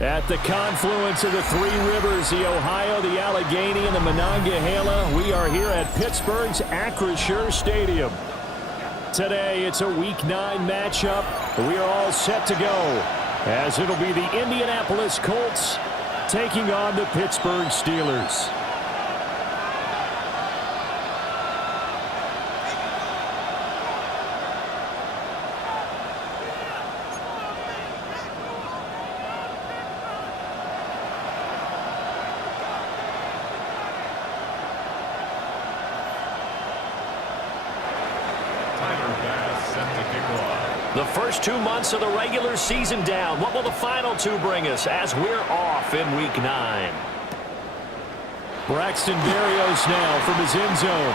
At the confluence of the three rivers, the Ohio, the Allegheny, and the Monongahela, we are here at Pittsburgh's Acrisure Stadium. Today, it's a Week 9 matchup. We are all set to go, as it'll be the Indianapolis Colts taking on the Pittsburgh Steelers. The first 2 months of the regular season down. What will the final two bring us as we're off in Week 9? Braxton Berrios now from his end zone.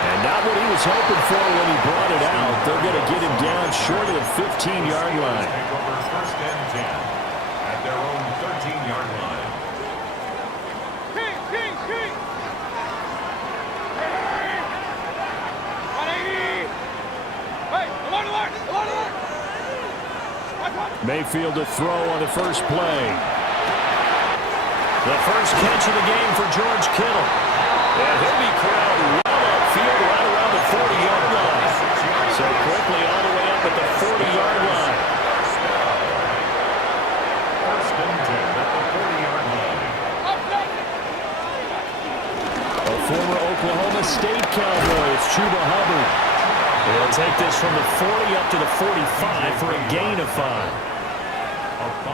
And not what he was hoping for when he brought it out. They're going to get him down short of the 15-yard line. Take over first and 10 at their own 13-yard line. Mayfield to throw on the first play. The first catch of the game for George Kittle. And he'll be crowded well upfield right around the 40-yard line. So quickly all the way up at the 40-yard line. First and 10 at the 40-yard line. A former Oklahoma State Cowboy, it's Chuba Hubbard. They'll take this from the 40 up to the 45 for a gain of 5.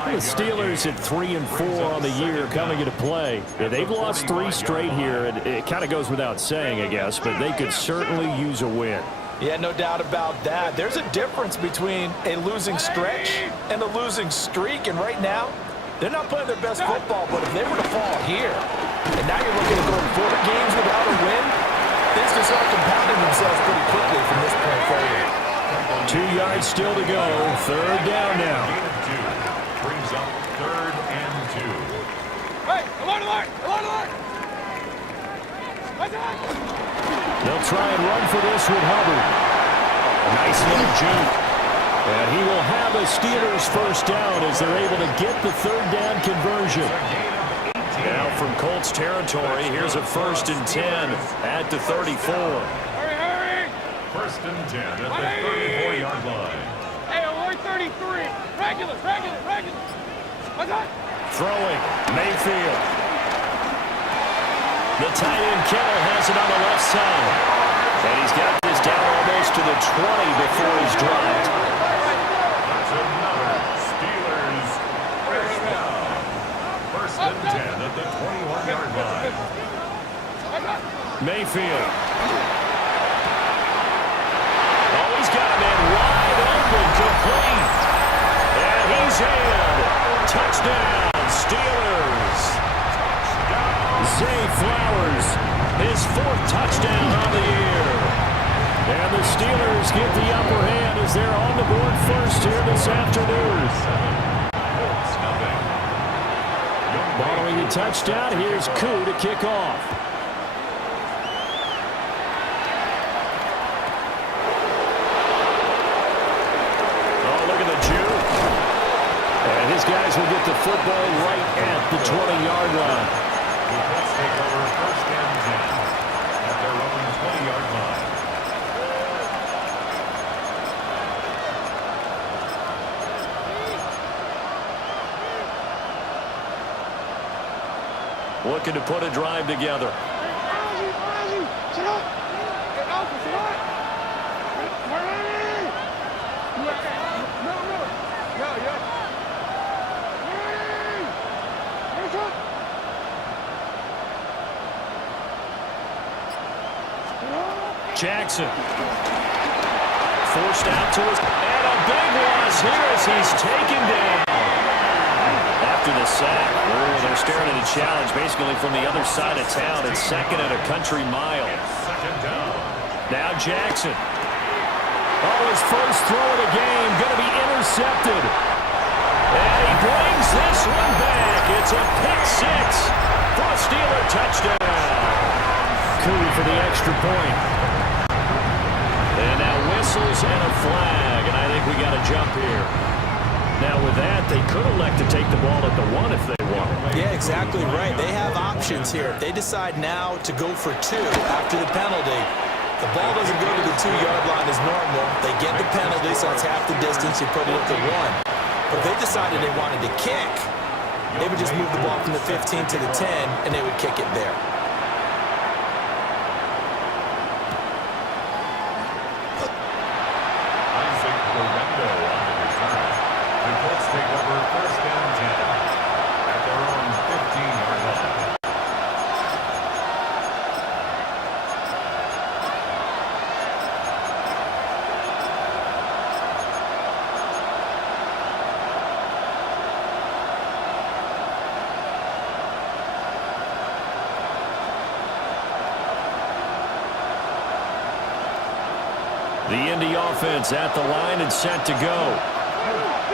The Steelers at 3-4 on the year coming into play. Yeah, they've lost 3 straight here, and it kind of goes without saying, I guess, but they could certainly use a win. Yeah, no doubt about that. There's a difference between a losing stretch and a losing streak, and right now, they're not playing their best football, but if they were to fall here, and now you're looking at going 4 games without a win, things can start compounding themselves pretty quickly from this point forward. 2 yards still to go. Third down now. Brings up third and 2. Hey, alert! They'll try and run for this with Hubbard. A nice little juke. And he will have a Steelers first down as they're able to get the third down conversion. Now from Colts territory, here's a first and 10 at the 34. Hurry! First and 10 at the 34-yard line. Hey, alert 33. Regular. Throwing, Mayfield. The tight end Kittle has it on the left side. And he's got this down almost to the 20 before he's dropped. That's another Steelers Mayfield. Oh, he's got a man wide open, complete. And he's in. Touchdown, Steelers. Zay Flowers, his 4th touchdown on the year. And the Steelers get the upper hand as they're on the board first here this afternoon. Following the touchdown, here's Koo to kick off. Oh, look at the Jew. And his guys will get the football right at the 20-yard line. Let's take over 1st and 10 at their own 20-yard line. Looking to put a drive together. Jackson. Forced out to us. And a big loss here as he's taken down. After the sack, they're staring at a challenge basically from the other side of town. It's 2nd and a country mile. Now Jackson. Oh, his first throw of the game going to be intercepted. And he brings this one back. It's a pick 6 for a Steeler touchdown. Koo for the extra point. And now whistles and a flag. And I think we got a jump here. Now with that, they could elect to take the ball at the 1 if they want. Yeah, exactly right. They have options here. If they decide now to go for 2 after the penalty, the ball doesn't go to the 2-yard line as normal. They get the penalty, so it's half the distance. You put it at the 1. But if they decided they wanted to kick, they would just move the ball from the 15 to the 10, and they would kick it there. Take over 1st and 10 at their own 15-yard line. The Indy offense at the line and set to go.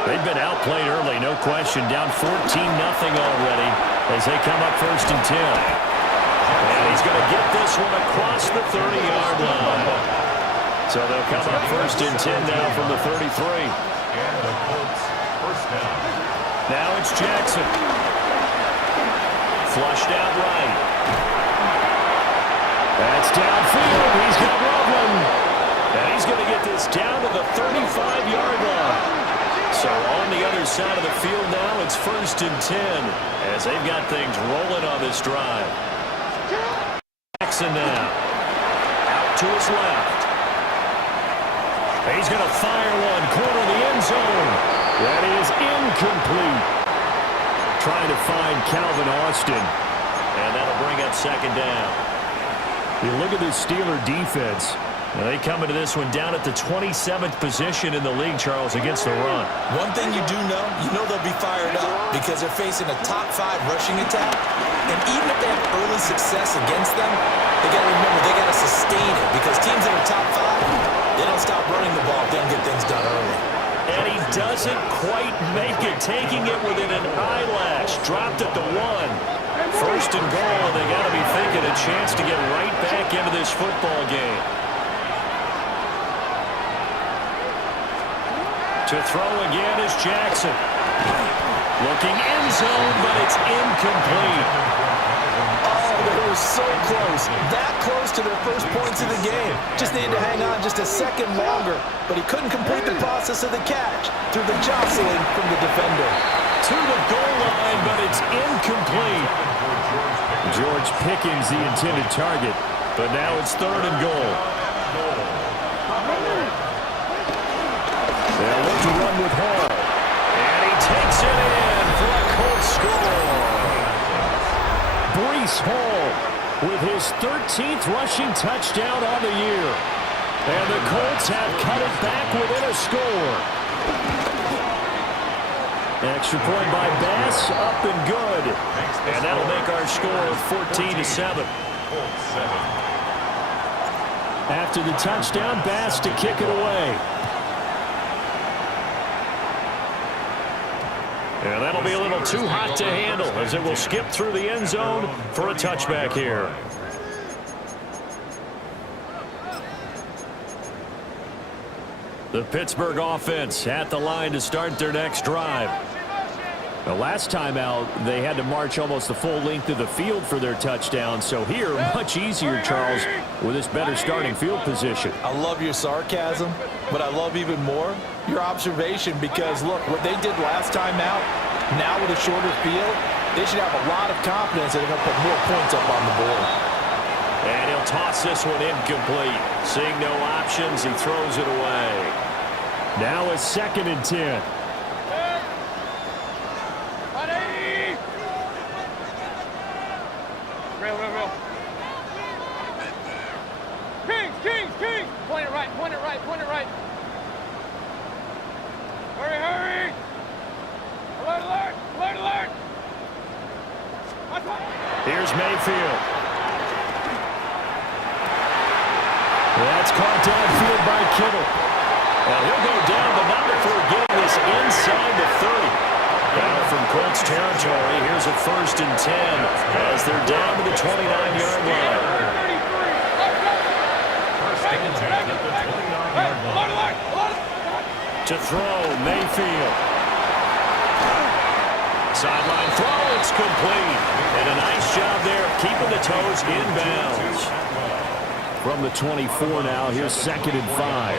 They've been outplayed early, no question. Down 14-0 already as they come up 1st and 10. And he's going to get this one across the 30-yard line. So they'll come up 1st and 10 now from the 33. And the Colts 1st down. Now it's Jackson. Flushed out right. That's downfield. He's got Roblin. And he's going to get this down to the 35-yard line. So on the other side of the field now, it's 1st and 10 as they've got things rolling on this drive. Jackson now. Out to his left. He's going to fire one, corner the end zone. That is incomplete. Trying to find Calvin Austin. And that'll bring up 2nd down. You look at this Steeler defense. Now they come into this one down at the 27th position in the league, Charles, against the run. One thing you do know, they'll be fired up because they're facing a top 5 rushing attack. And even if they have early success against them, they got to remember they got to sustain it because teams that are top 5, they don't stop running the ball if they don't get things done early. And he doesn't quite make it, taking it within an eyelash. Dropped at the 1. 1st and goal, and they got to be thinking a chance to get right back into this football game. To throw again is Jackson. Looking end zone, but it's incomplete. Oh, they were so close. That close to their first points of the game. Just needed to hang on just a second longer, but he couldn't complete the process of the catch through the jostling from the defender. To the goal line, but it's incomplete. George Pickens the intended target, but now it's 3rd and goal. They'll look to run with Hall. And he takes it in for a Colts score. Breece Hall with his 13th rushing touchdown on the year. And the Colts have cut it back within a score. Extra point by Bass, up and good. And that'll make our score 14-7. After the touchdown, Bass to kick it away. And that'll be a little too hot to handle as it will skip through the end zone for a touchback here. The Pittsburgh offense at the line to start their next drive. The last time out, they had to march almost the full length of the field for their touchdown. So here, much easier, Charles, with this better starting field position. I love your sarcasm, but I love even more your observation because, look, what they did last time out, now with a shorter field, they should have a lot of confidence that they're going to put more points up on the board. And he'll toss this one incomplete. Seeing no options, he throws it away. Now it's 2nd and 10. Real. Kings. Point it right. Hurry. Alert. Here's Mayfield. That's caught downfield by Kittle. And he'll go down the number for getting this inside the 30. Now from Colts territory, here's a 1st and 10 as they're down to the 29-yard line. To throw, Mayfield. Sideline throw, it's complete. And a nice job there of keeping the toes inbounds. From the 24 now, here's 2nd and 5. A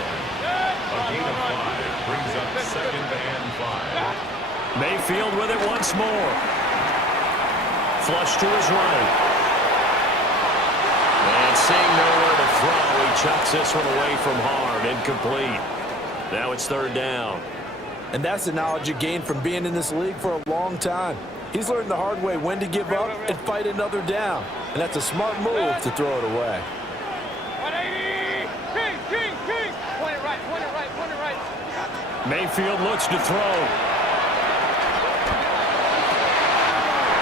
gain of 5 brings up 2nd and 5. Mayfield with it once more. Flush to his right. And seeing nowhere to throw, he chucks this one away from hard. Incomplete. Now it's 3rd down. And that's the knowledge you gain from being in this league for a long time. He's learned the hard way when to give up and fight another down. And that's a smart move to throw it away. 180! King! Point it right. Mayfield looks to throw.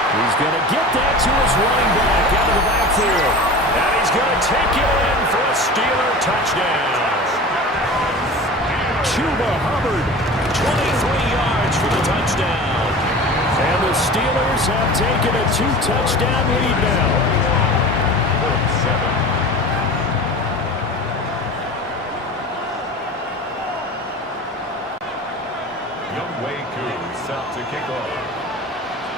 He's going to get that to his running back out of the backfield. And he's going to take it in for a Steeler touchdown. Chuba Hubbard, 23 yards for the touchdown. And the Steelers have taken a 2-touchdown lead now. 7. Youngway Koo set to kick off.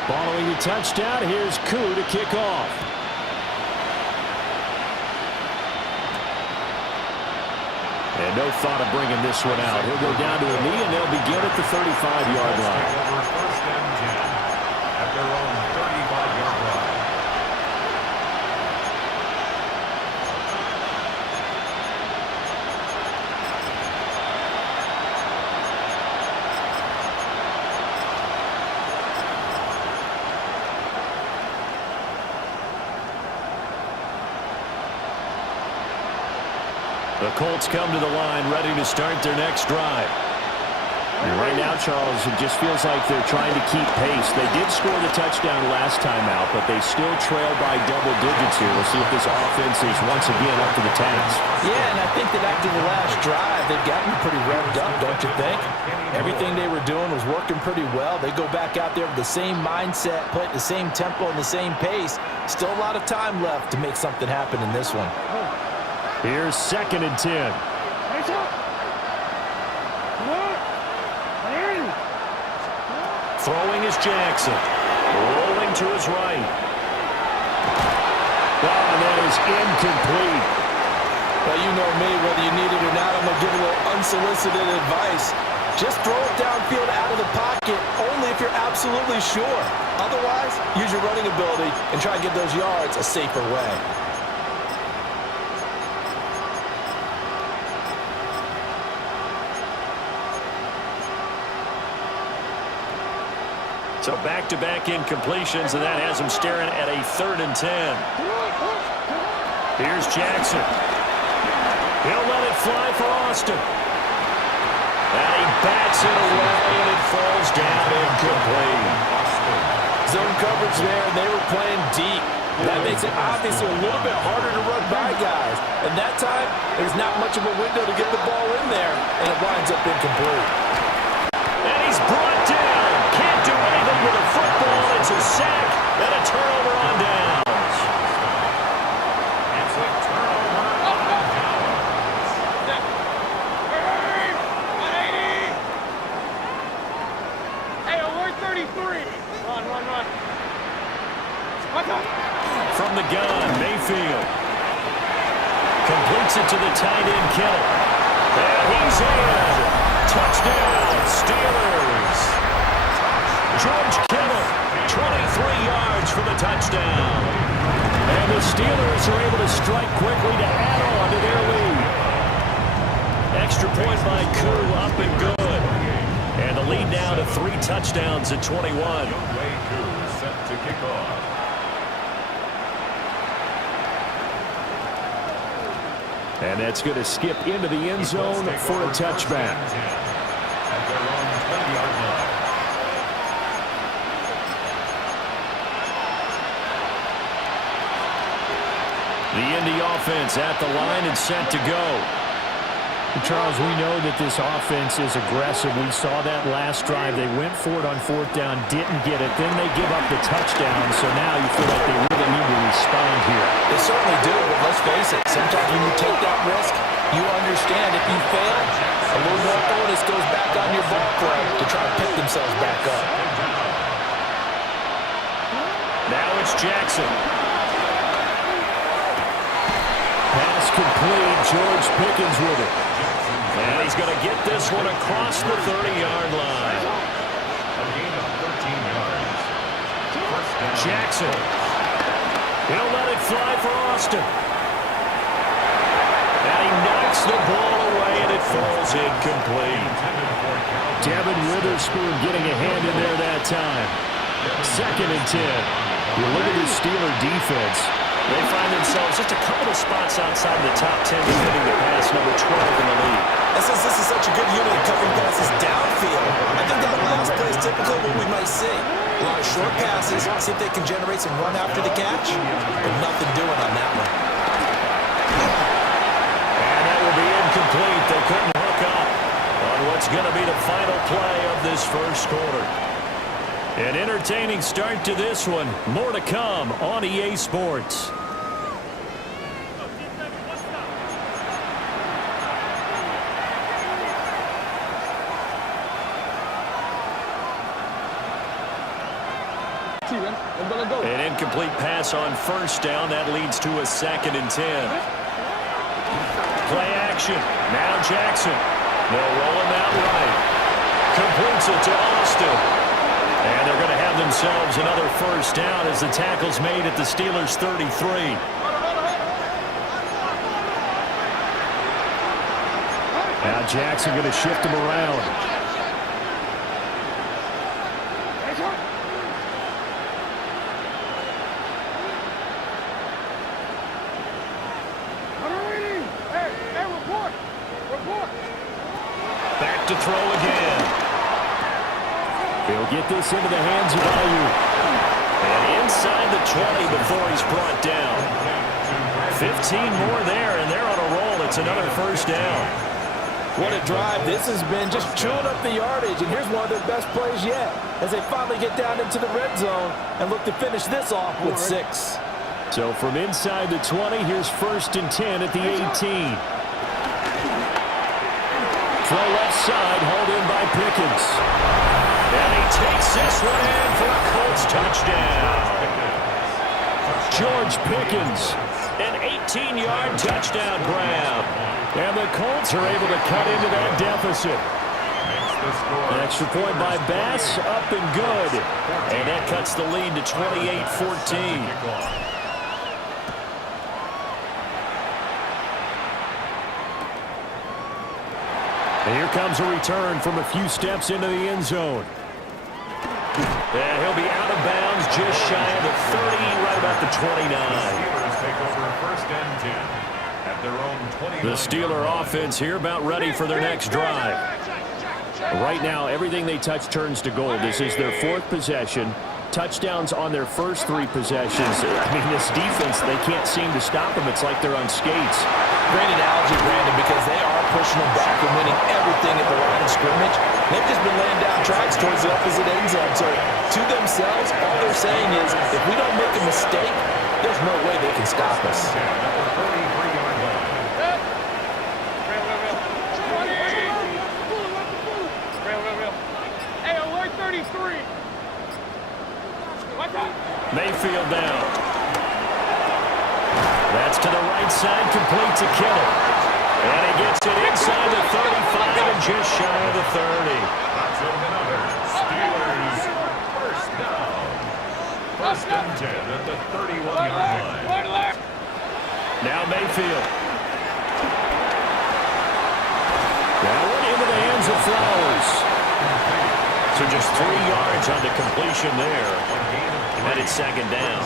Following the touchdown, here's Koo to kick off. And no thought of bringing this one out. He'll go down to a knee, and they'll begin at the 35-yard line. Over 1st and 10 at their own 35-yard line. The Colts come to the line ready to start their next drive. And right now, Charles, it just feels like they're trying to keep pace. They did score the touchdown last time out, but they still trail by double digits here. We'll see if this offense is once again up to the task. Yeah, and I think that after the last drive, they've gotten pretty revved up, don't you think? Everything they were doing was working pretty well. They go back out there with the same mindset, put the same tempo and the same pace. Still a lot of time left to make something happen in this one. Here's 2nd and 10. Throwing is Jackson. Rolling to his right. Oh, that is incomplete. Well, you know me, whether you need it or not, I'm going to give a little unsolicited advice. Just throw it downfield out of the pocket, only if you're absolutely sure. Otherwise, use your running ability and try to get those yards a safer way. So back-to-back incompletions, and that has him staring at a 3rd and 10. Here's Jackson. He'll let it fly for Austin. And he bats it away, and it falls down incomplete. Zone coverage there, and they were playing deep. That makes it obviously a little bit harder to run by guys. And that time, there's not much of a window to get the ball in there, and it winds up incomplete. And he's brought down. Can't do anything with a football. It's a sack and a turnover on downs. It's a turnover on downs. Hey, alert 33. Run. From the gun, Mayfield. Completes it to the tight end, Kittle. And he's in. Touchdown, Steelers. George Kittle, 23 yards for the touchdown. And the Steelers are able to strike quickly to add on to their lead. Extra point by Koo, up and good. And the lead now to 3 touchdowns at 21. Youngway Koo set to kick off. And that's going to skip into the end zone for a touchback. At their own 20-yard line. The Indy offense at the line and set to go. Charles, we know that this offense is aggressive. We saw that last drive. They went for it on 4th down, didn't get it. Then they give up the touchdown. So now you feel like they really need to respond here. They certainly do, but let's face it, sometimes when you take that risk, you understand if you fail, a little more onus goes back on your ball club to try to pick themselves back up. Now it's Jackson. Pass complete. George Pickens with it. And he's going to get this one across the 30-yard line. A gain of 13 yards. First down. Jackson. He'll let it fly for Austin. And he knocks the ball away, and it falls incomplete. Devin Witherspoon getting a hand in there that time. 2nd and 10. You look at the Steeler defense. They find themselves just a couple of spots outside the top 10, defending the pass, number 12 in the league. And since this is such a good unit of covering passes downfield, I think that last play is typical of what we might see. A lot of short passes, see if they can generate some run after the catch, but nothing doing on that one. And that will be incomplete. They couldn't hook up on what's going to be the final play of this first quarter. An entertaining start to this one. More to come on EA Sports. An incomplete pass on 1st down. That leads to a 2nd and 10. Play action. Now Jackson. They'll roll him out right. Completes it to Austin. And they're going to have themselves another 1st down as the tackle's made at the Steelers' 33. Now Jackson going to shift him around. Back to throw again. He'll get this into the hands of Ayuk. And inside the 20 before he's brought down. 15 more there, and they're on a roll. It's another 1st down. What a drive. This has been just chewing up the yardage, and here's one of their best plays yet as they finally get down into the red zone and look to finish this off with 6. So from inside the 20, here's 1st and 10 at the 18. Throw left side, hauled in by Pickens. And he takes this one in for a Colts touchdown. George Pickens. An 18-yard touchdown grab. And the Colts are able to cut into that deficit. An extra point by Bass, up and good. And that cuts the lead to 28-14. And here comes a return from a few steps into the end zone. Yeah, he'll be out of bounds just shy of the 30, right about the 29. Steelers take over first and 10 at their own 29. The Steeler offense here about ready for their next drive. Right now, everything they touch turns to gold. This is their 4th possession. Touchdowns on their first 3 possessions. I mean, this defense, they can't seem to stop them. It's like they're on skates. Great analogy, Brandon, because they are pushing them back and winning everything at the line of scrimmage. They've just been laying down tracks towards the opposite end zone. So to themselves, all they're saying is, if we don't make a mistake, there's no way they can stop us. Hey, alert 33. Mayfield down. That's to the right side, complete to Kittle. And he gets it inside the 35 and just shy of the 30. That's another Steelers first down. First and 10 at the 31-yard line. Now Mayfield. Now into the hands of Flowers. So just 3 yards on the completion there. And it's second down.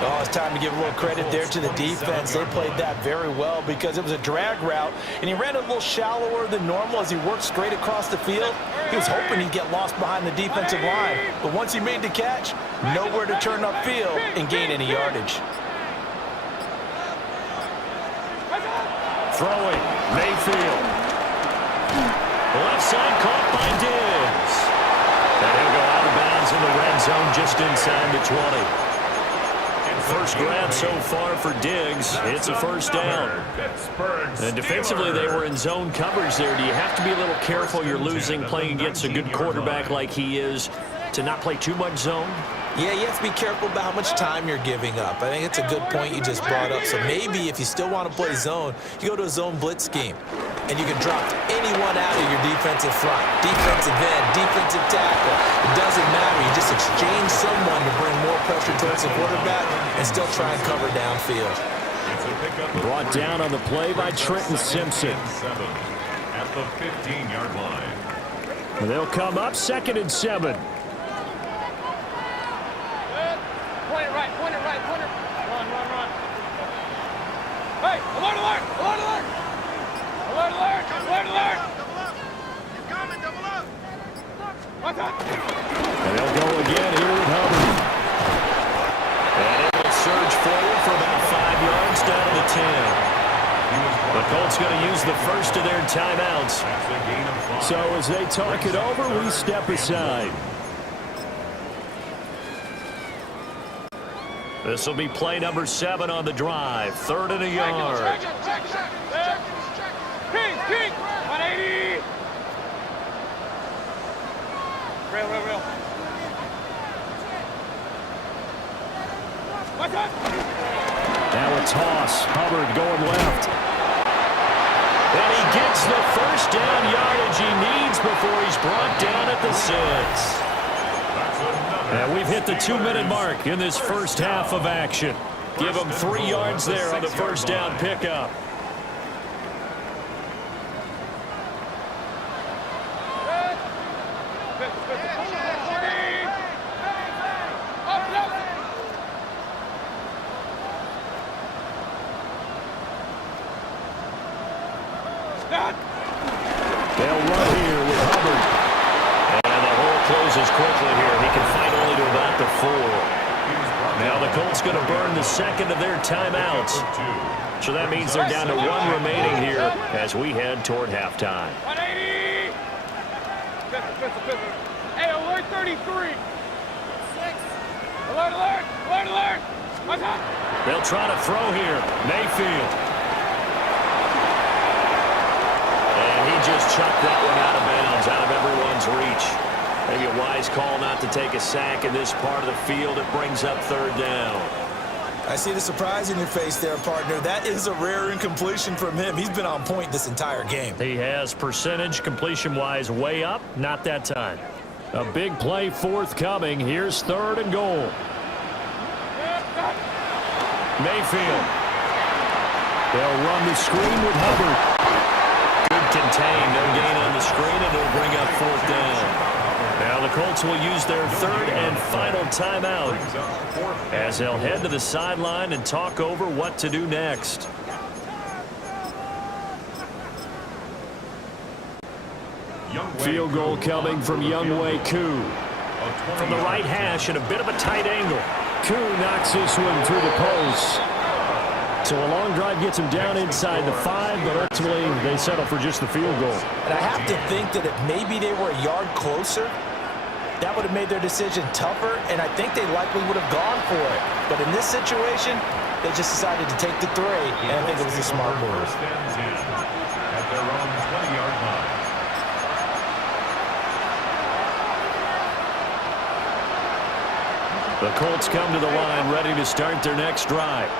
Oh, it's time to give a little credit there to the defense. They played that very well because it was a drag route, and he ran a little shallower than normal as he worked straight across the field. He was hoping he'd get lost behind the defensive line, but once he made the catch, nowhere to turn upfield and gain any yardage. Throwing, Mayfield. Left side caught by Diggs. And he'll go out of bounds in the red zone just inside the 20. First grab so far for Diggs. It's a first down. And defensively, they were in zone coverage there. Do you have to be a little careful you're losing playing against a good quarterback like he is to not play too much zone? Yeah, you have to be careful about how much time you're giving up. I think it's a good point you just brought up. So maybe if you still want to play zone, you go to a zone blitz scheme. And you can drop anyone out of your defensive front. Defensive end, defensive tackle. It doesn't matter. You just exchange someone to bring more pressure towards the quarterback and still try and cover downfield. Brought down on the play by Trenton Simpson. At the 15-yard line. They'll come up 2nd and 7. Point it right, point it right, point it. Run, run, run. Hey, alert, alert, alert, alert. Alert, alert, alert, alert. You're coming, double up. What's up? And they'll go again here with Hubbard. And it will surge forward for about 5 yards down to the 10. The Colts going to use the first of their timeouts. So as they talk it over, we step aside. This will be play number 7 on the drive. 3rd and a yard. King, 180. Real. What's up? Now a toss. Hubbard going left. And he gets the first down yardage he needs before he's brought down at the 6. And we've hit the 2-minute mark in this first half of action. Give them 3 yards there on the first down pickup. They'll run here with Hubbard. And the hole closes quickly here. He can fight only to about the 4. Now the Colts going to burn the 2nd of their timeouts. So that means they're down to 1 remaining here as we head toward halftime. 180. Hey, alert 33. 6. Alert, alert, alert, alert. What's up? They'll try to throw here. Mayfield. And he just chucked that one out of bounds, out of everyone's reach. Maybe a wise call not to take a sack in this part of the field. It brings up 3rd down. I see the surprise in your face there, partner. That is a rare incompletion from him. He's been on point this entire game. He has percentage completion-wise way up. Not that time. A big play forthcoming. Here's 3rd and goal. Mayfield. They'll run the screen with Hubbard. Good contain. No gain on the screen, and it'll bring up 4th down. Now the Colts will use their third and final timeout as they'll head to the sideline and talk over what to do next. Field goal coming from Younghoe Koo. From the right hash at a bit of a tight angle. Koo knocks this one through the post. So a long drive gets him down inside the 5, but ultimately they settle for just the field goal. And I have to think that if maybe they were a yard closer, that would have made their decision tougher, and I think they likely would have gone for it. But in this situation, they just decided to take the 3, and I think it was a smart move. First and 10 at their own 20-yard line. The Colts come to the line ready to start their next drive.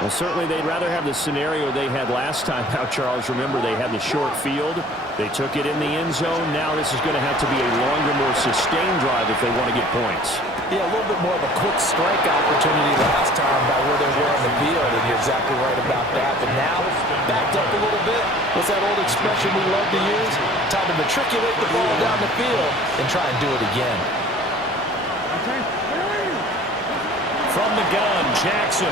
Well, certainly they'd rather have the scenario they had last time out, Charles. Remember, they had the short field. They took it in the end zone. Now this is going to have to be a longer, more sustained drive if they want to get points. Yeah, a little bit more of a quick strike opportunity last time by where they were on the field, and you're exactly right about that. But now, backed up a little bit. What's that old expression we love to use? Time to matriculate the ball down the field and try and do it again. From the gun, Jackson.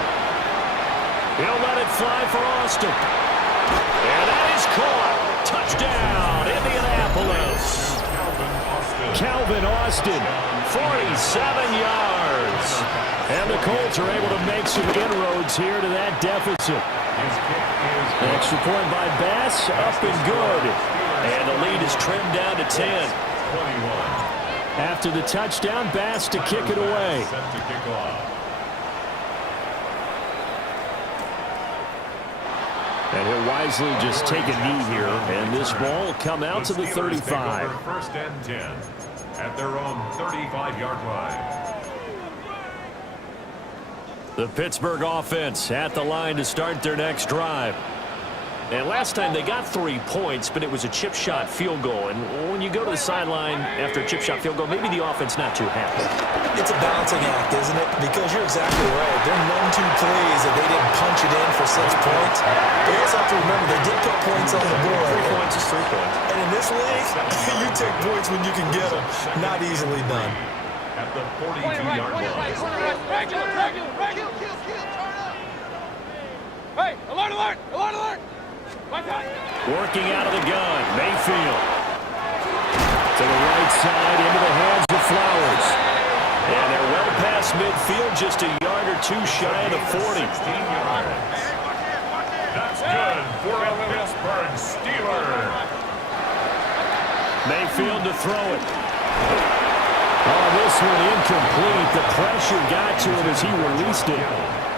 He'll let it fly for Austin. And that is caught. Touchdown, Indianapolis. Calvin Austin, 47 yards. And the Colts are able to make some inroads here to that deficit. Extra point by Bass, up and good. And the lead is trimmed down to 10. After the touchdown, Bass to kick it away. And he'll wisely just take a knee here, and this ball will come out to the 35. First and 10 at their own 35-yard line. The Pittsburgh offense at the line to start their next drive. And last time they got 3 points, but it was a chip shot field goal. And when you go to the sideline after a chip shot field goal, maybe the offense not too happy. It's a balancing act, isn't it? Because you're exactly right. There are none too plays that they didn't punch it in for 6 points. But you also have to remember they did put points on the board. 3 points is 3 points. And in this league, you take points when you can get them. Not easily done. At the 42-yard line. Regular. Hey, alert, alert, alert, alert. Working out of the gun, Mayfield. To the right side, into the hands of Flowers. And they're well past midfield, just a yard or 2 shy of the 40. 16 yards. That's good for a Pittsburgh Steeler. Mayfield to throw it. Oh, this one incomplete. The pressure got to him as he released it.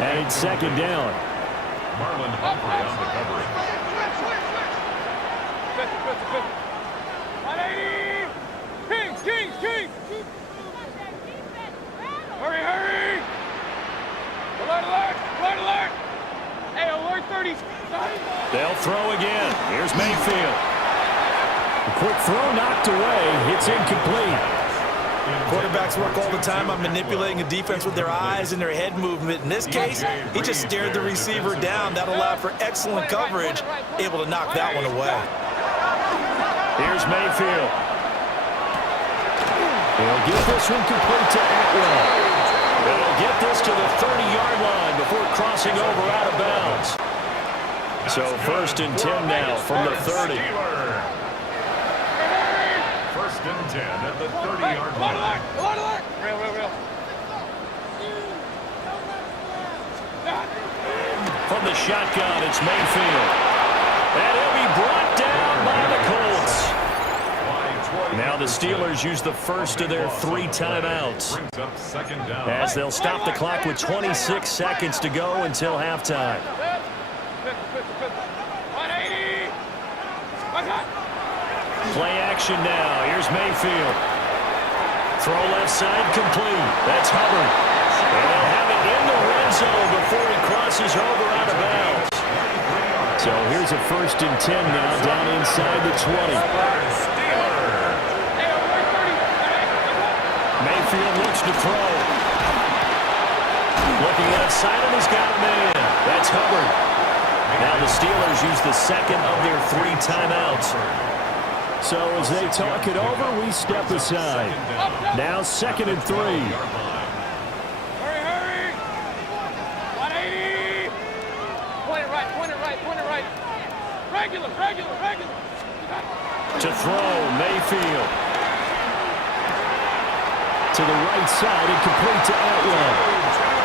And it's second down. Marlon Humphrey on the coverage. King! Hurry! Alert! Hey, alert 30. They'll throw again. Here's Mayfield. A quick throw knocked away. It's incomplete. Quarterbacks work all the time on manipulating a defense with their eyes and their head movement. In this case, he just stared the receiver down. That allowed for excellent coverage, able to knock that one away. Here's Mayfield. They'll get this one complete to Atwell. They'll get this to the 30-yard line before crossing over out of bounds. So first and 10 now from the 30. First and 10 at the 30-yard line. Alert! Real. From the shotgun, it's Mayfield. And he'll be brought down by the Colts. Now the Steelers use the first of their 3 timeouts, Brings up second down. as they'll stop the clock with 26 seconds to go until halftime. 180. Play action now. Here's Mayfield. Throw left side complete. That's Hubbard. And they'll have it in the red zone before he crosses over out of bounds. So here's a first and 10 now down inside the 20. Mayfield looks to throw. Looking left side, and he's got a man. That's Hubbard. Now the Steelers use the second of their 3 timeouts. So as they talk it over, we step aside. Now 2nd and 3. Hurry, hurry! 180! Point it right, point it right, point it right. Regular, regular, regular. To throw, Mayfield. To the right side and complete to Atwell.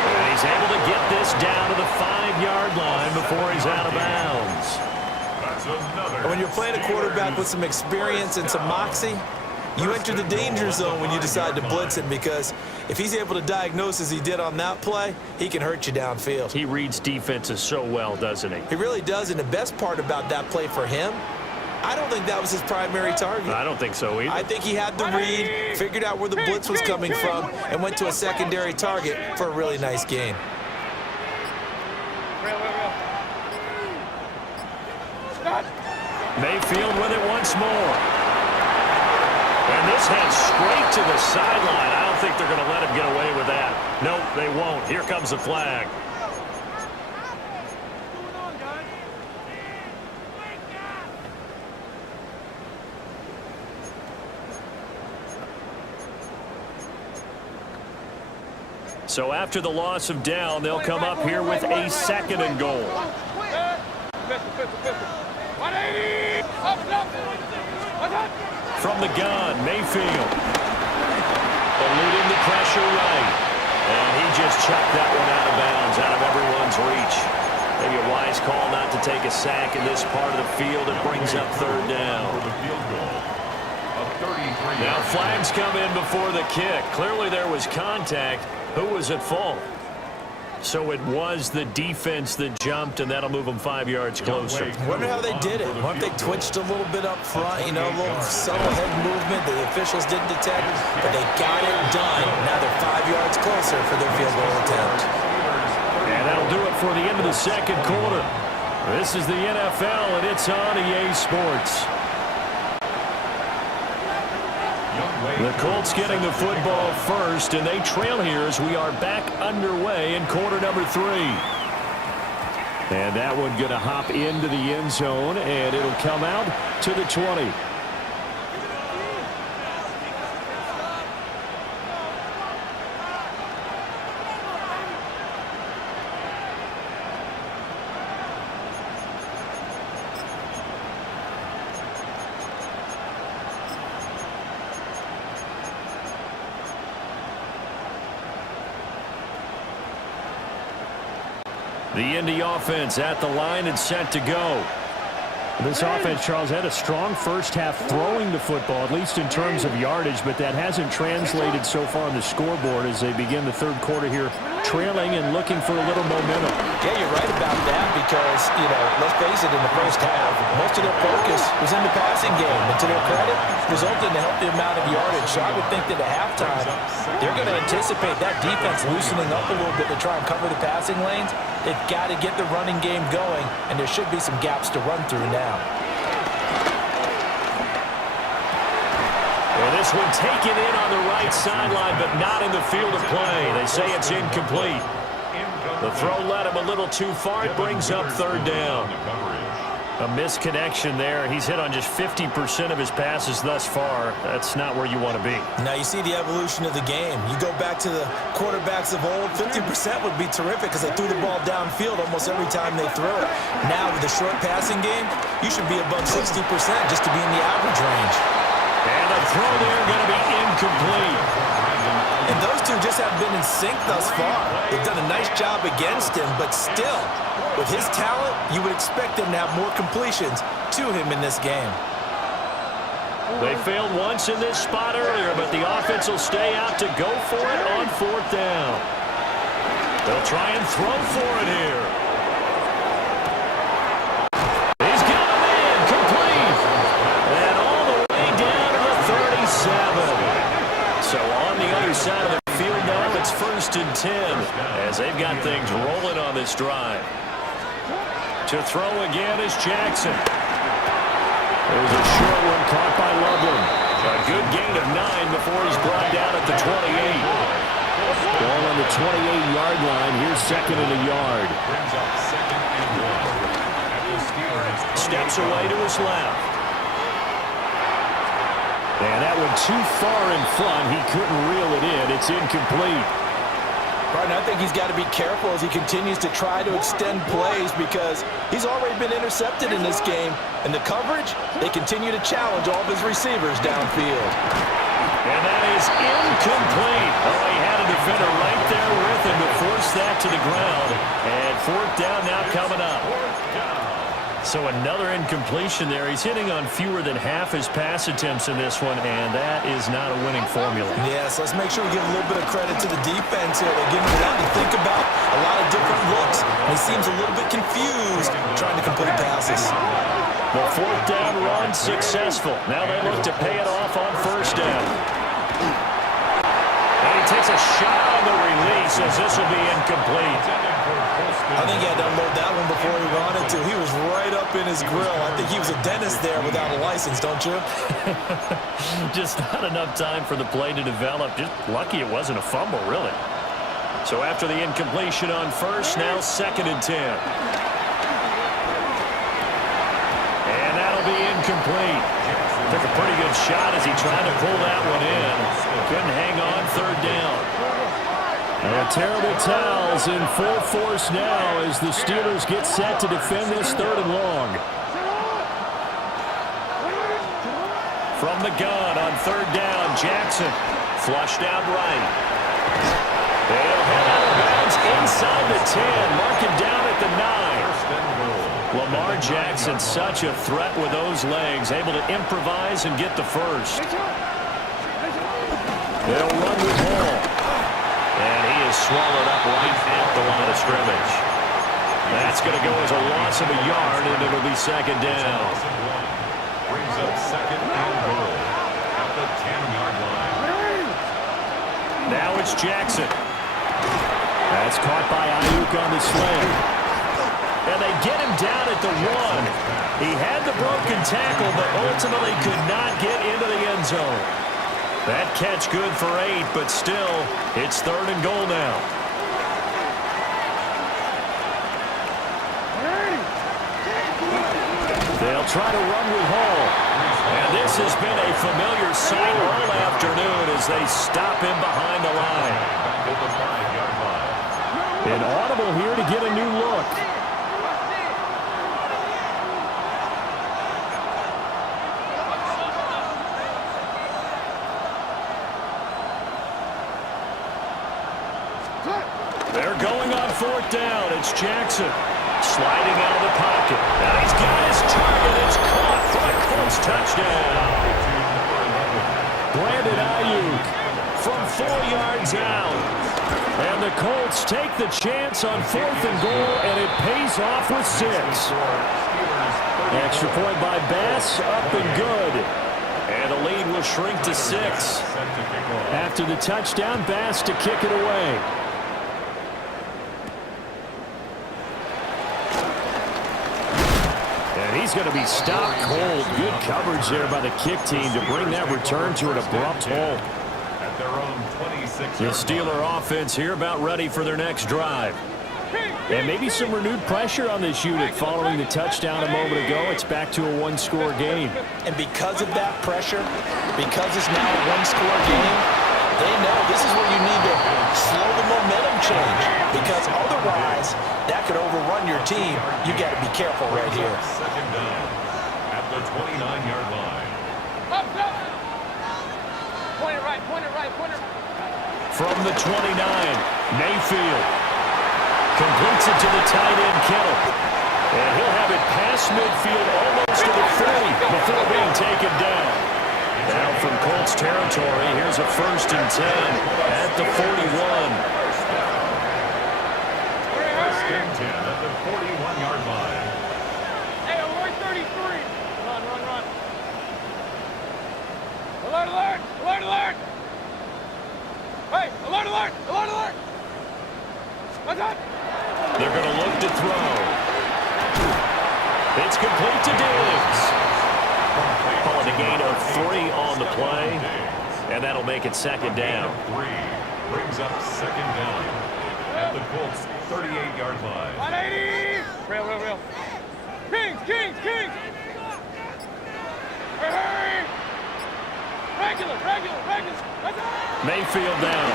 And he's able to get this down to the 5-yard line before he's out of bounds. When you're playing a quarterback with some experience and some moxie, you enter the danger zone when you decide to blitz him, because if he's able to diagnose as he did on that play, he can hurt you downfield. He reads defenses so well, doesn't he? He really does, and the best part about that play for him, I don't think that was his primary target. I don't think so either. I think he had the read, figured out where the blitz was coming from, and went to a secondary target for a really nice gain. Mayfield with it once more. And this heads straight to the sideline. I don't think they're going to let him get away with that. Nope, they won't. Here comes the flag. So after the loss of down, they'll come up here with a 2nd and goal. From the gun, Mayfield. Eluding the pressure right. And he just chucked that one out of bounds, out of everyone's reach. Maybe a wise call not to take a sack in this part of the field. It brings up 3rd down. Now flags come in before the kick. Clearly there was contact. Who was at fault? So it was the defense that jumped, and that'll move them 5 yards closer. Wonder how they did it. Wonder if they twitched a little bit up front, you know, a little subtle head movement the officials didn't detect, but they got it done. Now they're 5 yards closer for their field goal attempt. And that'll do it for the end of the 2nd quarter. This is the NFL, and it's on EA Sports. The Colts getting the football first, and they trail here as we are back underway in quarter number 3. And that one going to hop into the end zone, and it'll come out to the 20. The Indy offense at the line and set to go. This offense, Charles, had a strong first half throwing the football, at least in terms of yardage, but that hasn't translated so far on the scoreboard as they begin the 3rd quarter here, trailing and looking for a little momentum. Yeah, you're right about that because, you know, let's face it, in the first half, most of their focus was in the passing game. And to their credit, resulted in a healthy amount of yardage. So I would think that at halftime, they're going to anticipate that defense loosening up a little bit to try and cover the passing lanes. They've got to get the running game going, and there should be some gaps to run through now. Well, this one taken in on the right sideline, but not in the field of play. They say it's incomplete. The throw led him a little too far. It brings up 3rd down. A misconnection there. He's hit on just 50% of his passes thus far. That's not where you want to be. Now you see the evolution of the game. You go back to the quarterbacks of old, 50% would be terrific because they threw the ball downfield almost every time they threw it. Now with the short passing game, you should be above 60% just to be in the average range. And the throw there going to be incomplete. And those two just haven't been in sync thus far. They've done a nice job against him, but still, with his talent, you would expect them to have more completions to him in this game. They failed once in this spot earlier, but the offense will stay out to go for it on 4th down. They'll try and throw for it here. He's got him in, complete. And all the way down to the 37. So on the other side of the field now, it's 1st and 10 as they've got things rolling on this drive. To throw again is Jackson. There's a short one caught by Loveland. A good gain of 9 before he's brought down at the 28. Ball on the 28-yard line. Here's 2nd and a yard. Steps away to his left. And that one too far in front. He couldn't reel it in. It's incomplete. Right, I think he's got to be careful as he continues to try to extend plays because he's already been intercepted in this game. And the coverage, they continue to challenge all of his receivers downfield. And that is incomplete. Oh, he had a defender right there with him to force that to the ground. And fourth down now coming up. So another incompletion there. He's hitting on fewer than half his pass attempts in this one, and that is not a winning formula. Yes, let's make sure we give a little bit of credit to the defense here. They give him a lot to think about, a lot of different looks. And he seems a little bit confused trying to complete passes. The fourth down run successful. Now they look to pay it off on first down. And he takes a shot on the release as this will be incomplete. I think he had to unload that one before he wanted to. He was right up in his grill. I think he was a dentist there without a license, don't you? Just not enough time for the play to develop. Just lucky it wasn't a fumble, really. So after the incompletion on first, now 2nd and 10. And that'll be incomplete. Took a pretty good shot as he tried to pull that one in. Couldn't hang on, 3rd down. And terrible towels in full force now as the Steelers get set to defend this 3rd and long. From the gun on 3rd down, Jackson flushed out right. They'll head out of bounds inside the 10, mark him down at the 9. Lamar Jackson, such a threat with those legs, able to improvise and get the first. They'll run with Hall. And he is swallowed up right at the line of scrimmage. That's going to go as a loss of a yard, and it'll be 2nd down. Brings up 2nd and goal at the 10-yard line. Now it's Jackson. That's caught by Ayuk on the slant. And they get him down at the 1. He had the broken tackle, but ultimately could not get into the end zone. That catch good for 8, but still, it's 3rd and goal now. They'll try to run with Hall. And this has been a familiar sight all afternoon as they stop him behind the line. Back at the 5-yard line. An audible here to get a new look. They're going on 4th down. It's Jackson sliding out of the pocket. Now he's got his target. It's caught for a Colts touchdown. Brandon Ayuk from 4 yards out. And the Colts take the chance on 4th and goal, and it pays off with 6. Extra point by Bass, up and good. And the lead will shrink to 6. After the touchdown, Bass to kick it away. And he's going to be stopped cold. Good coverage there by the kick team to bring that return to an abrupt halt. At their own 26. The Steeler offense here about ready for their next drive. And maybe some renewed pressure on this unit following the touchdown a moment ago. It's back to a 1-score game. And because of that pressure, because it's now a 1-score game, they know this is where you need to slow the momentum change. Because otherwise, that could overrun your team. You got to be careful right here. 2nd down at the 29-yard line. Up, up. Point it right, point it right, point it. From the 29, Mayfield completes it to the tight end, Kittle. And he'll have it past midfield almost to the 30 before being taken down. Now from Colts territory, here's a 1st and 10 at the 41. 1st and 10 at the 41-yard line. Hey, alert 33. Run, run, run. Alert, alert, alert, alert. Hey, alert, alert, alert, alert. What's up? They're going to look to throw. It's complete to Diggs. Calling a gain of 3 on the play, and that'll make it 2nd down. 3 brings up 2nd down at the Colts 38-yard line. 180. Real, real, real. Kings, Kings, Kings. Hey, hey. Mayfield down.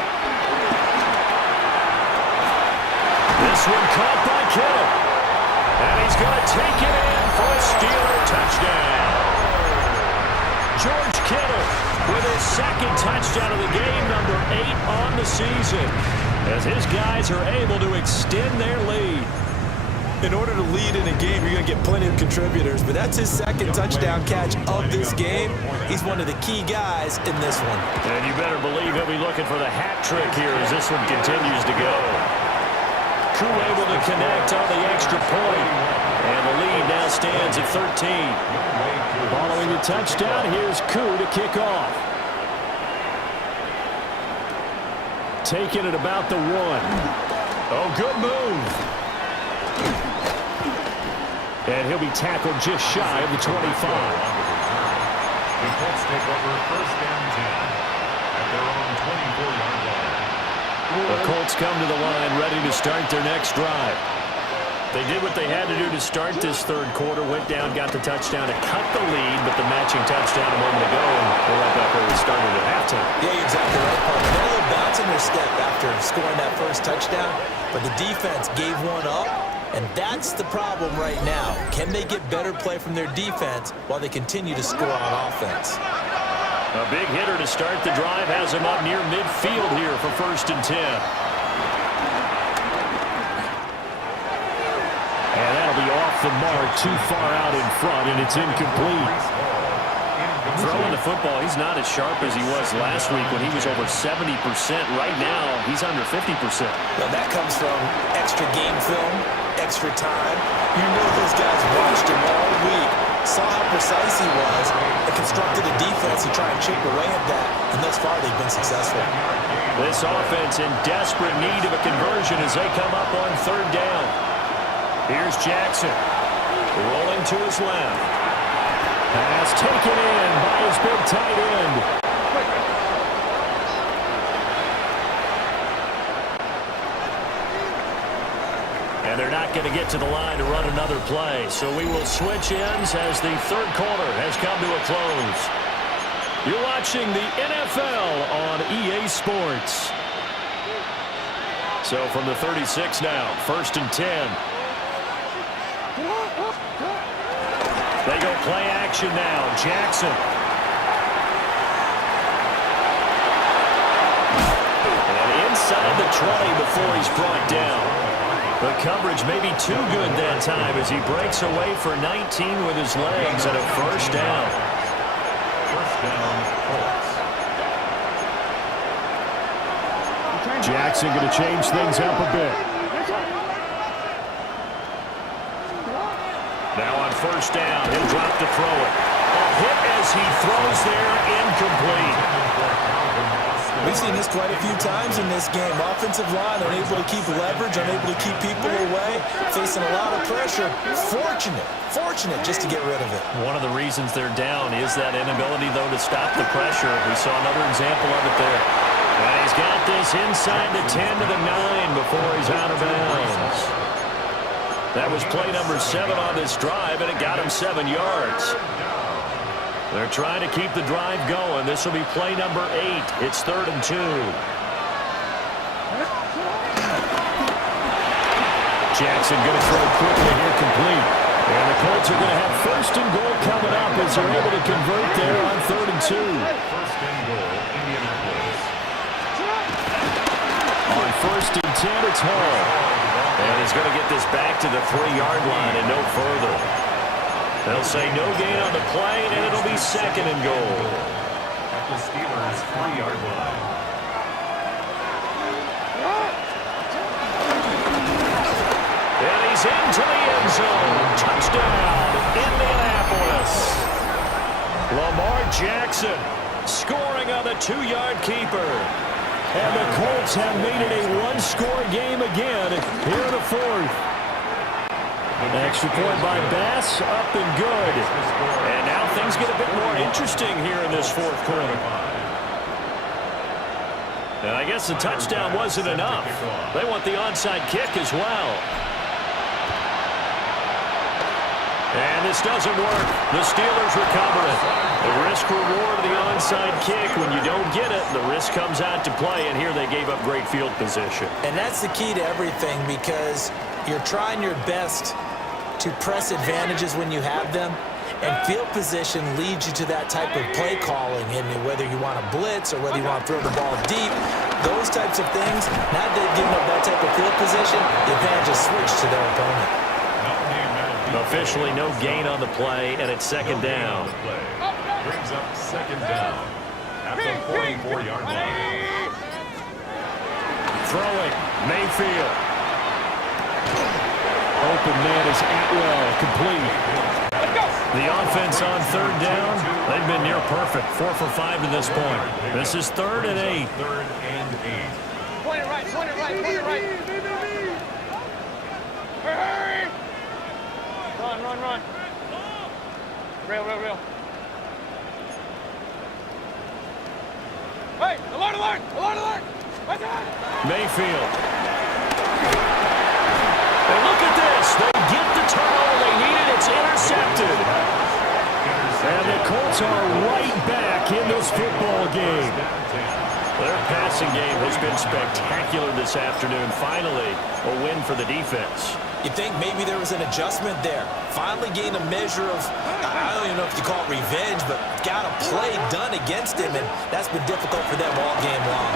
This one caught by Kittle. And he's going to take it in for a Steeler touchdown. George Kittle with his second touchdown of the game, number 8 on the season, as his guys are able to extend their lead. In order to lead in a game, you're going to get plenty of contributors, but that's his second touchdown catch of this game. He's one of the key guys in this one. And you better believe he'll be looking for the hat trick here as this one continues to go. Koo able to connect on the extra point, and the lead now stands at 13. Following the touchdown, here's Koo to kick off. Taking it about the 1. Oh, good move. And he'll be tackled just shy of the 25. The Colts take over first and 10 at their own 24-yard line. The Colts come to the line ready to start their next drive. They did what they had to do to start this third quarter, went down, got the touchdown to cut the lead, but the matching touchdown a moment ago, and we're right back where we started at halftime. Yeah, you're exactly right, Paul. They had a little bounce in their step after scoring that first touchdown, but the defense gave one up. And that's the problem right now. Can they get better play from their defense while they continue to score on offense? A big hitter to start the drive has him up near midfield here for first and 10. And that'll be off the mark, too far out in front, and it's incomplete. Throwing the football, he's not as sharp as he was last week when he was over 70%. Right now, he's under 50%. Well, that comes from extra game film, extra time. You know those guys watched him all week, saw how precise he was, and constructed a defense to try and chip away at that. And thus far, they've been successful. This offense in desperate need of a conversion as they come up on third down. Here's Jackson, rolling to his left. Pass taken in by his big tight end. And they're not going to get to the line to run another play. So we will switch ends as the third quarter has come to a close. You're watching the NFL on EA Sports. So from the 36 now, first and 10. They go play action now. Jackson. And inside the 20 before he's brought down. The coverage may be too good that time as he breaks away for 19 with his legs and a first down. First down, Colts. Jackson going to change things up a bit. Now on first down, he'll drop to throw it. A hit as he throws there, incomplete. We've seen this quite a few times in this game. Offensive line unable to keep leverage, unable to keep people away, facing a lot of pressure. Fortunate just to get rid of it. One of the reasons they're down is that inability, though, to stop the pressure. We saw another example of it there. And he's got this inside the 10 to the 9 before he's out of bounds. That was play number 7 on this drive, and it got him 7 yards. They're trying to keep the drive going. This will be play number 8. It's 3rd and 2. Jackson going to throw quickly here, complete. And the Colts are going to have first and goal coming up as they're able to convert there on 3rd and 2. First and goal, Indianapolis. On 1st and 10, it's Hall. And he's going to get this back to the 3-yard line and no further. They'll say no gain on the play, and it'll be 2nd and goal. At the Steelers' 3-yard line. And he's into the end zone. Touchdown, Indianapolis. Lamar Jackson scoring on the 2-yard keeper. And the Colts have made it a one-score game again here in the 4th. An extra point by Bass, up and good. And now things get a bit more interesting here in this 4th quarter. And I guess the touchdown wasn't enough. They want the onside kick as well. And this doesn't work. The Steelers recover it. The risk reward of the onside onside kick. When you don't get it, the risk comes out to play, and here they gave up great field position. And that's the key to everything, because you're trying your best to press advantages when you have them, and field position leads you to that type of play calling, and whether you want to blitz or whether you want to throw the ball deep, those types of things. Now that they've given up that type of field position, the advantage is switched to their opponent. Officially no gain on the play, and it's second down. Brings up second down at the 44-yard line. Throwing, Mayfield. Open man is Atwell, complete. The offense on third down, they've been near perfect. 4 for 5 to this point. This is 3rd and 8. 3rd and 8. Point it right, point it right, point it right. Hurry! Run. Rail. Hey, alert! Mayfield. And look at this. They get the turnover they needed. It's intercepted. And the Colts are right back in this football game. Their passing game has been spectacular this afternoon. Finally, a win for the defense. You think maybe there was an adjustment there. Finally gained a measure of, I don't even know if you call it revenge, but got a play done against him, and that's been difficult for them all game long.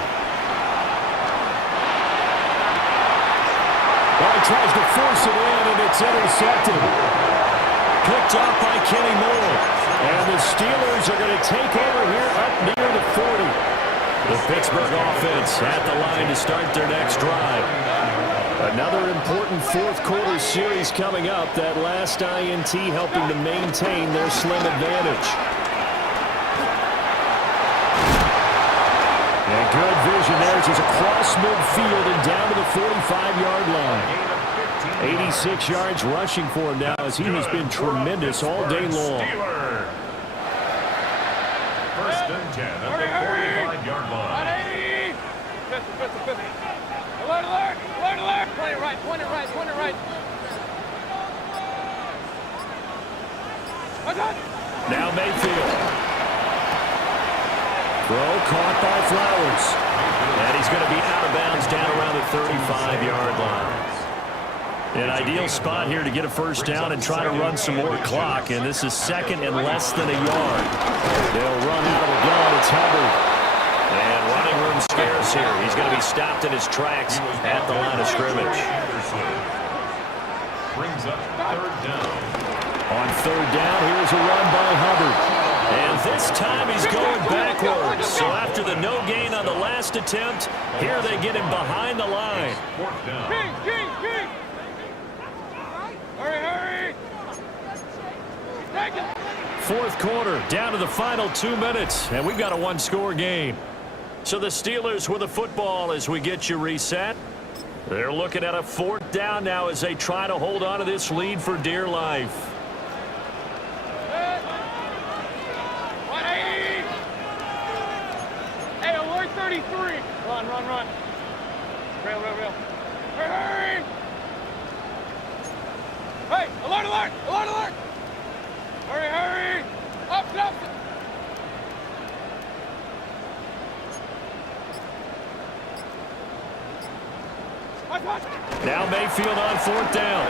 Well, he tries to force it in, and it's intercepted. Picked off by Kenny Moore. And the Steelers are going to take over here up near the 40. The Pittsburgh offense at the line to start their next drive. Another important fourth-quarter series coming up. That last INT helping to maintain their slim advantage. And good vision there. He's across midfield and down to the 45-yard line. 86 yards rushing for him now, as he has been tremendous all day long. First and 10 at the 45-yard line. 50. Alert! Point it right. Now Mayfield. Throw caught by Flowers. And he's going to be out of bounds down around the 35-yard line. An ideal spot here to get a first down and try to run some more clock. And this is second and less than a yard. They'll run out of the gun. It's Hubbard. And running room scarce here. He's going to be stopped in his tracks at the line of scrimmage. Brings up third down. On third down, here's a run by Hubbard. And this time he's going backwards. So after the no gain on the last attempt, here they get him behind the line. Fourth down. King! Hurry! Take it! Fourth quarter, down to the final 2 minutes, and we've got a one-score game. So the Steelers with the football as we get you reset. They're looking at a fourth down now as they try to hold on to this lead for dear life. 180! Hey, alert 33! Run. Rail. Hurry! Hey, alert! Hurry! Up! Now Mayfield on fourth down.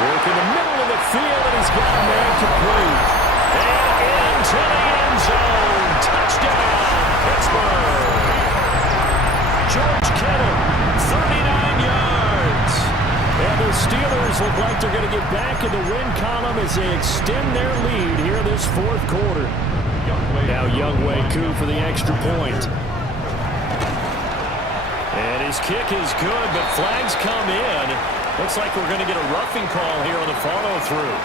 Work in the middle of the field, and he's got a man complete. And into the end zone. Touchdown, Pittsburgh. George Kittle, 39 yards. And the Steelers look like they're going to get back in the win column as they extend their lead here this fourth quarter. Now Youngway coup for the extra point. And his kick is good, but flags come in. Looks like we're going to get a roughing call here on the follow-through.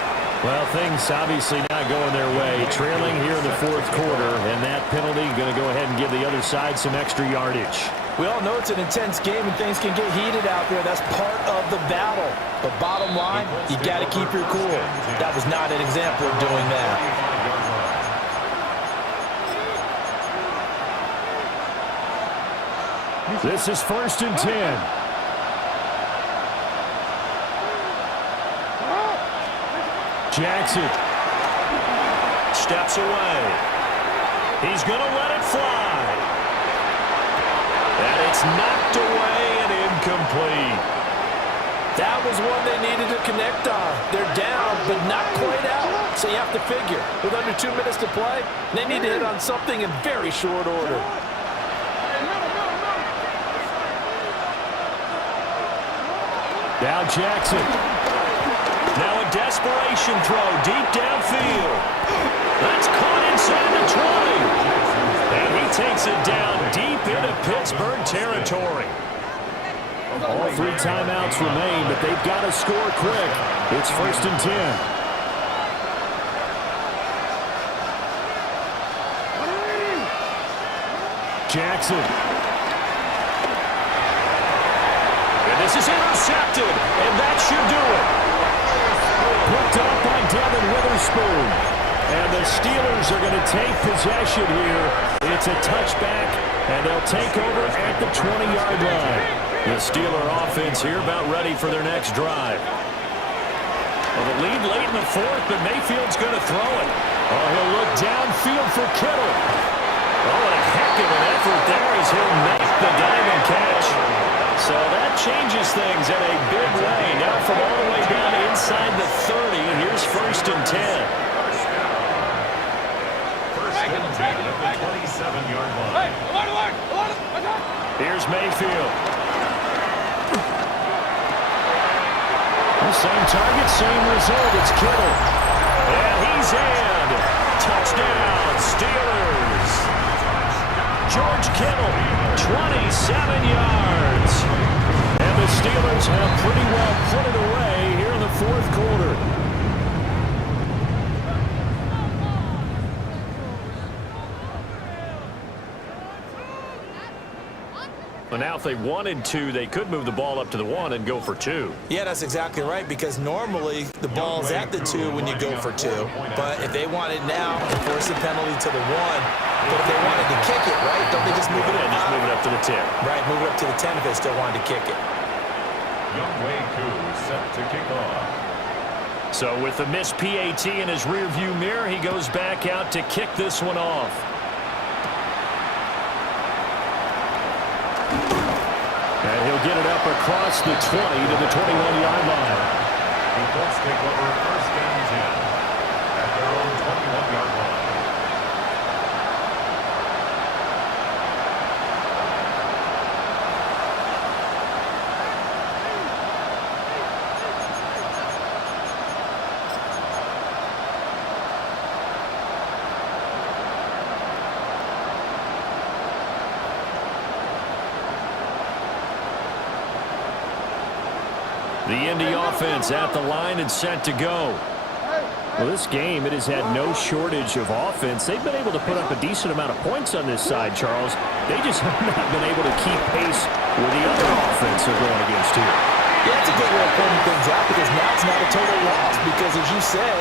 Well, things obviously not going their way. Trailing here in the fourth quarter, and that penalty going to go ahead and give the other side some extra yardage. We all know it's an intense game and things can get heated out there. That's part of the battle. But bottom line, you got to keep your cool. That was not an example of doing that. This is 1st and 10. Jackson. Steps away. He's going to let it fly. And it's knocked away and incomplete. That was one they needed to connect on. They're down, but not quite out. So you have to figure, with under 2 minutes to play, they need to hit on something in very short order. Now Jackson. Now a desperation throw deep downfield. That's caught inside the 20. And he takes it down deep into Pittsburgh territory. All 3 timeouts remain, but they've got to score quick. It's 1st and 10. Jackson. And this is intercepted, and that should do it. Picked up by Devin Witherspoon. And the Steelers are going to take possession here. It's a touchback, and they'll take over at the 20-yard line. The Steeler offense here about ready for their next drive. Well, the lead late in the 4th, but Mayfield's going to throw it. Oh, he'll look downfield for Kittle. Oh, what a heck of an effort there as he'll make the diamond catch. So that changes things in a big way. Now from all the way down inside the 30, here's 1st and 10. First and 10 at the 27-yard line. Hey, alert! Here's Mayfield. Same target, same result. It's Kittle. And he's in. Touchdown, Steelers. George Kittle, 27 yards. And the Steelers have pretty well put it away here in the 4th quarter. Well, now if they wanted to, they could move the ball up to the 1 and go for 2. Yeah, that's exactly right, because normally the ball's at the 2 when you go for 2. But if they want it now, force a penalty to the 1. But if they wanted to kick it, right, don't they just move it up? And just move it up to the 10. Right, move it up to the 10 if they still wanted to kick it. Younghoe Koo set to kick off. So with the missed PAT in his rearview mirror, he goes back out to kick this one off. And he'll get it up across the 20 to the 21-yard line. The Colts take over 1st and 10 at their own 21-yard line. The Indy offense at the line and set to go. Well, this game, it has had no shortage of offense. They've been able to put up a decent amount of points on this side, Charles. They just have not been able to keep pace with the other offense they're going against here. Yeah, it's a good way of pointing things out because now it's not a total loss because, as you said,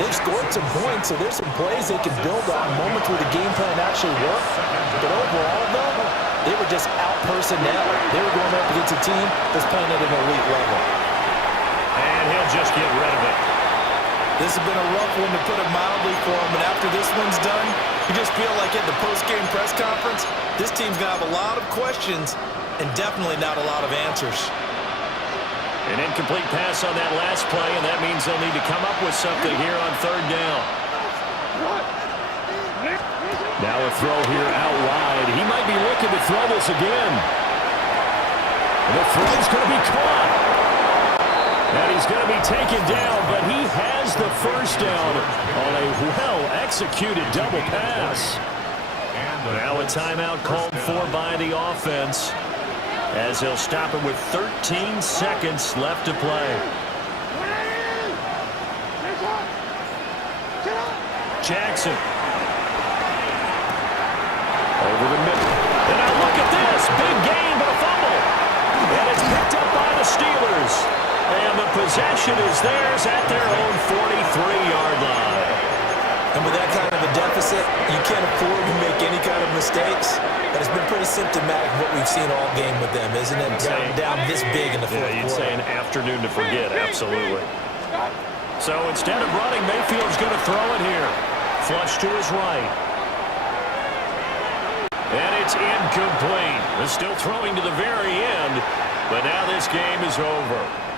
they've scored some points, so there's some plays they can build on, moments where the game plan actually worked. But overall, though, they were just out personnel. They were going up against a team that's playing at an elite level. And he'll just get rid of it. This has been a rough one, to put it mildly, for him. And after this one's done, you just feel like at the post-game press conference, this team's going to have a lot of questions and definitely not a lot of answers. An incomplete pass on that last play, and that means they'll need to come up with something here on 3rd down. Now a throw here out wide. He might be looking to throw this again. And the throw's going to be caught. And he's going to be taken down, but he has the 1st down on a well-executed double pass. Now a timeout called for by the offense, as he'll stop it with 13 seconds left to play. Jackson. Over the middle. And now look at this. Big gain, but a fumble. And it's picked up by the Steelers. And the possession is theirs at their own 43-yard line. And with that kind of a deficit, you can't afford to make any kind of mistakes. And it's been pretty symptomatic of what we've seen all game with them, isn't it? Down this big in the 4th quarter. You'd say an afternoon to forget, absolutely. So instead of running, Mayfield's going to throw it here. Flush to his right. And it's incomplete. They're still throwing to the very end, but now this game is over.